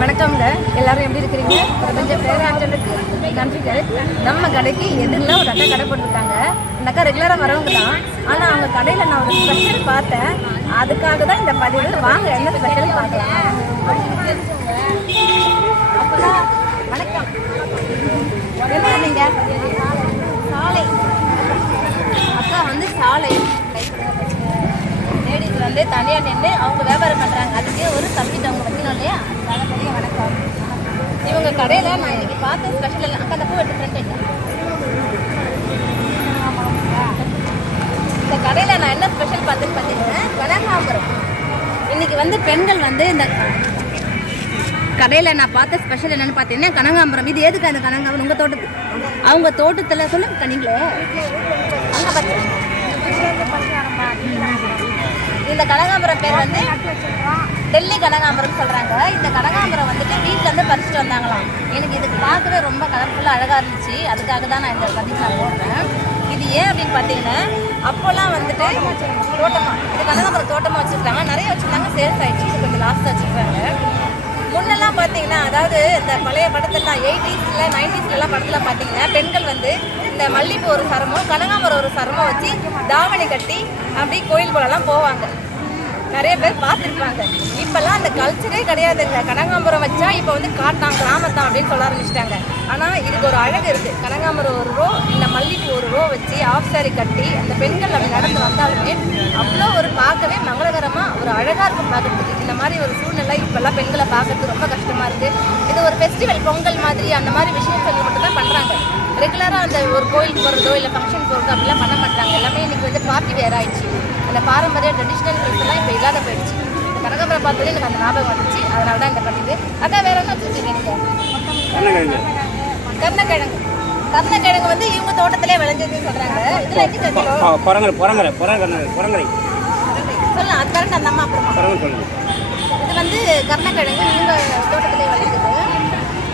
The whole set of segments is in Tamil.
வணக்கம்ங்க. எல்லாரும் எப்படி இருக்கிறீங்க? பிரபஞ்ச பேராஞ்சலுக்கு நன்றிகள். நம்ம கடைக்கு எதிரில் ஒரு அக்கா கடை போட்டிருக்காங்க. இந்த அக்கா ரெகுலராக வரவங்க தான். ஆனால் அவங்க கடையில் நான் ஒரு ஸ்பெஷல் பார்த்தேன். அதுக்காக தான் இந்த பதிவு. வாங்க என்ன ஸ்பெஷல் பார்க்கலாம். வணக்கம். என்ன நீங்க சாலை அக்கா வந்து சாலை லேடிஸ் வந்து தனியாக நின்று அவங்க வியாபாரம் பண்ணுறாங்க அதுக்கே ஒரு சப்ஜெக்ட் அவங்க வைக்கணும் இல்லையா? அதனால வணக்கம். இவங்க கடையில் நான் இன்னைக்கு பார்த்த ஸ்பெஷல் எல்லாம் அக்கா அந்த பூ எடுத்து ஃப்ரெண்ட் இந்த கடையில் நான் என்ன ஸ்பெஷல் பார்த்துன்னு பார்த்தீங்கன்னா கனகாம்பரம் இன்னைக்கு வந்து பெண்கள் வந்து இந்த கடையில் நான் பார்த்த ஸ்பெஷல் என்னென்னு பார்த்தீங்கன்னா கனகாம்பரம். இது எதுக்கு அந்த கனகாம்பரம்? உங்கள் தோட்டத்துக்கு அவங்க தோட்டத்தில் சொல்லுங்க நீங்களே. அங்கே பார்த்தீங்கன்னா இந்த கனகாம்பரம் பேர் வந்து டெல்லி கனகாம்பரம் சொல்றாங்க. இந்த கனகாம்பரம் வந்துட்டு வீட்ல இருந்து பறிச்சுட்டு வந்தாங்களாம். எனக்கு இதுக்கு பார்க்கவே ரொம்ப கலர்ஃபுல்லா அழகா இருந்துச்சு. அதுக்காக தான் நான் இந்த பதிவு நான் போடுறேன். இது ஏன் அப்படின்னு பார்த்தீங்கன்னா அப்போல்லாம் வந்துட்டு தோட்டமா இது கனகாம்பரம் தோட்டமா வச்சிருக்காங்க. நிறைய வச்சிருந்தாங்க. சேல்ஸ் ஆயிடுச்சு. இது கொஞ்சம் லாஸ்ட் வச்சிருக்காங்க. பார்த்தீங்கன்னா அதாவது இந்த பழைய படத்தெல்லாம் எயிட்டிஸில் நைன்டிஸ்லலாம் படத்தில் பார்த்தீங்கன்னா பெண்கள் வந்து இந்த மல்லிகைப்பூ ஒரு சரமோ கனகாம்பரம் ஒரு சரமோ வச்சு தாவணி கட்டி அப்படி கோயில் போலலாம் போவாங்க. நிறைய பேர் பார்த்துருப்பாங்க. இப்போல்லாம் அந்த கல்ச்சரே கிடையாதுங்க. கனகாம்பரம் வச்சா இப்போ வந்து காட்டான் கிராமத்தான் அப்படின்னு சொல்ல ஆரம்பிச்சிட்டாங்க. ஆனால் இதுக்கு ஒரு அழகு இருக்குது கனகாம்பரம் ஒரு ரோ இந்த மல்லிகைப்பூ ஒரு ரோ வச்சு ஆஃப் சாரி கட்டி அந்த பெண்கள் அப்படி நடந்து வந்தாலுமே அவ்வளோ ஒரு பார்க்கவே மங்களகரமாக ஒரு அழகாக இருக்கும் பார்க்குறதுக்கு. இந்த மாதிரி ஒரு சூழ்நிலை இப்போல்லாம் பெண்களை பார்க்கறது ரொம்ப கஷ்டமாக இருக்குது இது ஒரு ஃபெஸ்டிவல் பொங்கல் மாதிரி அந்த மாதிரி விஷயங்கள் மட்டும் தான் பண்ணுறாங்க ரெகுலராக அந்த ஒரு கோயிலுக்கு போகிறதோ இல்லை ஃபங்க்ஷன் போகிறதோ அப்படிலாம் பண்ண மாட்டாங்க. எல்லாமே இன்றைக்கி வந்து பார்ட்டி வேறு ஆயிடுச்சு. அந்த பாரம்பரிய ட்ரெடிஷ்னல் ட்ரெஸ் எல்லாம் இப்போ இல்லாத போயிடுச்சு. இந்த கனகாபுரம் பார்த்தோன்னே எனக்கு அந்த ஞாபகம் வந்துச்சு. அதனால தான் இந்த பதிவு. அக்கா வேற என்ன வச்சுருக்கீங்க கருணக்கிழங்கு. கருணக்கிழங்கு வந்து இவங்க தோட்டத்திலே விளைஞ்சதுன்னு சொல்கிறாங்க இதில் எப்படி தெரியும் புறங்கரை புறங்கரை புறங்கரை புறங்கரை சொல்லலாம். அது கரெக்ட் அந்த அம்மா அப்புறமா புறங்கரை சொல்லுங்க. இது வந்து கருணக்கிழங்கு இவங்க தோட்டத்திலே விளைஞ்சது.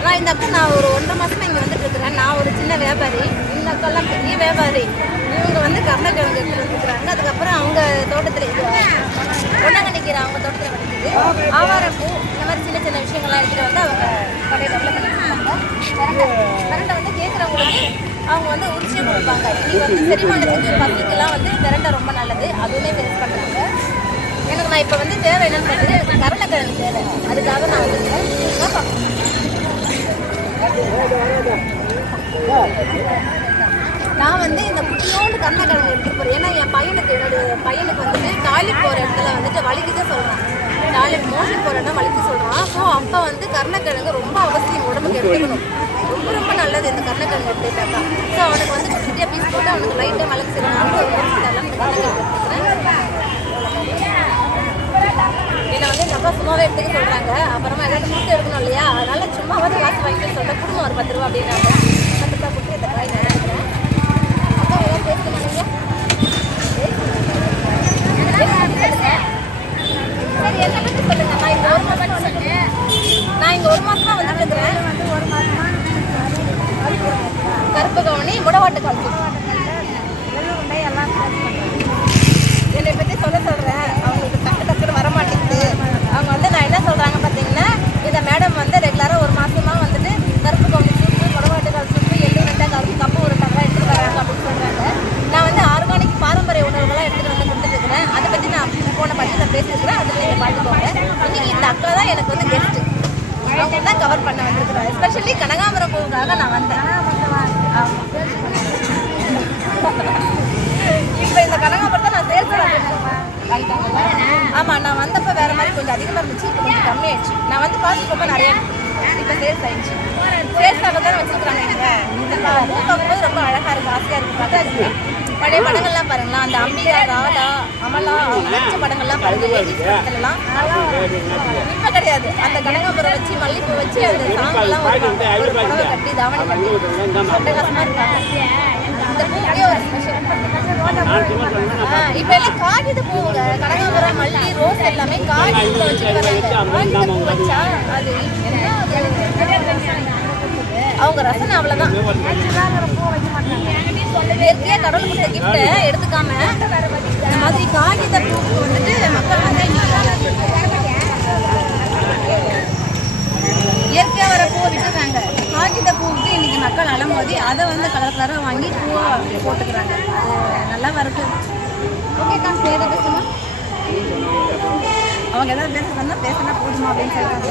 நான் இந்த அக்கா நான் ஒரு ஒன்றரை மாசமா இங்கே வந்துட்டு இருக்கிறேன். நான் ஒரு சின்ன வியாபாரி. இந்த பெரிய வியாபாரி. இவங்க வந்து கருணக்கிழங்கு எடுத்துட்டு அதுக்கப்புறம் அவங்க தோட்டத்தில் இது பொன்னங்கண்ணிக்கிற அவங்க தோட்டத்தில் விளைஞ்சது ஆவாரப்பூ இந்த மாதிரி சின்ன சின்ன விஷயங்கள்லாம் எடுத்துகிட்டு வந்து அவங்க கடையில் டெவலப் பண்ணிட்டு கரண்டை வந்து கேட்குறவங்களுக்கு அவங்க வந்து உரிச்சியே கொடுப்பாங்க. இன்னைக்கு வந்து செரிமானத்துக்கு பசிக்கெல்லாம் வந்து கரண்டை ரொம்ப நல்லது. அதுவுமே வேஸ்ட் பண்ணுறாங்க எனக்கு நான் இப்போ வந்து தேவை என்னன்னு பார்த்தீங்கன்னா கருணக்கிழங்கு தேவை. அதுக்காக நான் வந்துருக்கேன் நான் வந்து இந்த குட்டியோண்டு கருணக்கிழங்கு எடுத்துட்டு போகிறேன் ஏன்னா என் பையனுக்கு என்னோட பையனுக்கு வந்துட்டு டாய்லெட் போகிற இடத்துல வந்துட்டு வலிக்குதான் சொல்கிறான் டாய்லெட் மோஷன் போகிறேன்னா வலிக்கு சொல்கிறான் ஸோ அப்போ வந்து கருணக்கிழங்கு ரொம்ப அவசியம் உடம்புக்கு எடுத்துக்கணும். ரொம்ப ரொம்ப நல்லது இந்த கருணக்கிழங்கு எடுத்துக்கிட்டாக்கா ஸோ அவனுக்கு வந்து குட்டியாக பீஸ் போட்டு அவனுக்கு லைட்டாக எடுத்துக்கிறேன். என்னை வந்து எங்கள் அப்பா சும்மாவே எடுத்துக்க சொல்கிறாங்க அப்புறமா ஏதாவது கொடுத்து எடுக்கணும் இல்லையா? அதனால சும்மா வந்து காசு வாங்கிட்டு சொல்லிட்டு குடும்பம் ஒரு பத்து ரூபா அப்படின்னாங்க பத்து ரூபா கொடுத்து இந்த காய் நான் எடுக்கிறேன் அக்கா ஏதாவது பேசணுமா நீங்கள் சரி என்ன பற்றி சொல்லுங்க நான் இங்கே ஒரு மாதம் நான் இங்கே ஒரு மாதமாக வந்துட்டு இருக்கிறேன் ஒரு மாதமா கருப்பு கவனி முடவாட்டு கால் என்னை பற்றி சொல்ல சொல்கிறேன் அவங்களுக்கு டக்கு டக்குன்னு வர மாட்டேங்குது அவங்க வந்து நான் என்ன சொல்கிறாங்க பார்த்தீங்கன்னா இந்த மேடம் வந்து ரெகுலராக ஒரு மாதமாக வந்துட்டு கருப்பு கவுனி சூப்பு முடவாட்டுக்கால் சூப்பு எள்ளு ரெண்டா கப்பு ஒரு டங்கா எடுத்துகிட்டு வராங்க அப்படின்னு சொல்கிறாங்க நான் வந்து ஆர்கானிக் பாரம்பரிய உணவுகளாக எடுத்துகிட்டு வந்து கொடுத்துட்ருக்கிறேன் அதை பற்றி நான் போன பதிவில் பேசியிருக்கிறேன். அதில் நீங்கள் பார்த்துக்கோங்க இன்னைக்கு இந்த அக்கா தான் எனக்கு வந்து கெஸ்ட்டு அவங்க தான் கவர் பண்ண வந்திருக்கிறேன் எஸ்பெஷலி கனகாம்பரம் பூவுக்காக நான் வந்தேன். இப்போ இந்த கனகாம்பரத்தை நான் சேல்ஸ் ஆமாம் நான் வந்தப்போ வேற மாதிரி கொஞ்சம் அதிகமாக இருந்துச்சு இப்போ கொஞ்சம் கம்மியாயிடுச்சு. நான் வந்து பார்த்து ரொம்ப நிறைய இப்போ சேல்ஸ் ஆயிடுச்சு. சேல்ஸ் ஆக தானே வச்சுருக்காங்க இந்த பூ பார்க்கும்போது ரொம்ப அழகாக இருக்குது ஆசையாக இருக்குது பார்த்தா பழைய படங்கள்லாம் பாருங்களா அந்த அம்பிகா ராதா அமலா அவங்க நடிச்ச படங்கள்லாம் பாருங்க. ladies இப்போ கிடையாது. அந்த கனகாபுரம் வச்சு மல்லிகைப்பூ வச்சு அந்த சாங்கெல்லாம் ஒரு புடவை கட்டி தாவணி கட்டி. அட்டகாசமாக இருக்காங்க. இந்த பூக்கே ஒரு ஸ்பெஷல் இப்ப எல்லாம் காகித பூங்க மல்லி ரோஸ் எல்லாமே காகிதத்துல வச்சுட்டு வராங்க பூ வச்சா அது அவங்க ரசனை அவ்வளவுதான் இயற்கையா கடவுள் கொடுத்த எடுத்துக்காம இந்த மாதிரி காகித பூ வந்துட்டு மக்கள் வந்து போது அதை வந்து கலர் கலராக வாங்கி பூவாக போட்டுக்கிறாங்க. அது நல்லா வருது ஓகேக்கா வேறு பேசுங்க அவங்க எதாவது பேச சொன்னால் பேசினா போதுமா அப்படின்னு சொல்கிறாங்க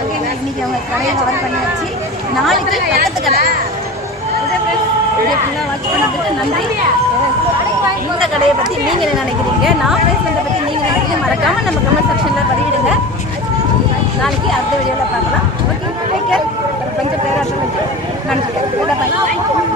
ஓகே இன்னைக்கு அவங்க கடையை கவர் பண்ணியாச்சு. நாளைக்கு பக்கத்து ஃபுல்லாக வாட்ச் பண்ணதுக்கு நன்றி. இந்த கடையை பற்றி நீங்கள் என்ன நினைக்கிறீங்க? நான் பேசுகிறத பற்றி நீங்கள் நினைக்கிறீங்க? மறக்காமல் நம்ம கமெண்ட் செக்ஷனில் பதிவிடுங்க. நாளைக்கு அடுத்த வீடியோவில் பார்க்கலாம். ஓகே பஞ்ச பேராட்டம் நன்றி Đâu phải!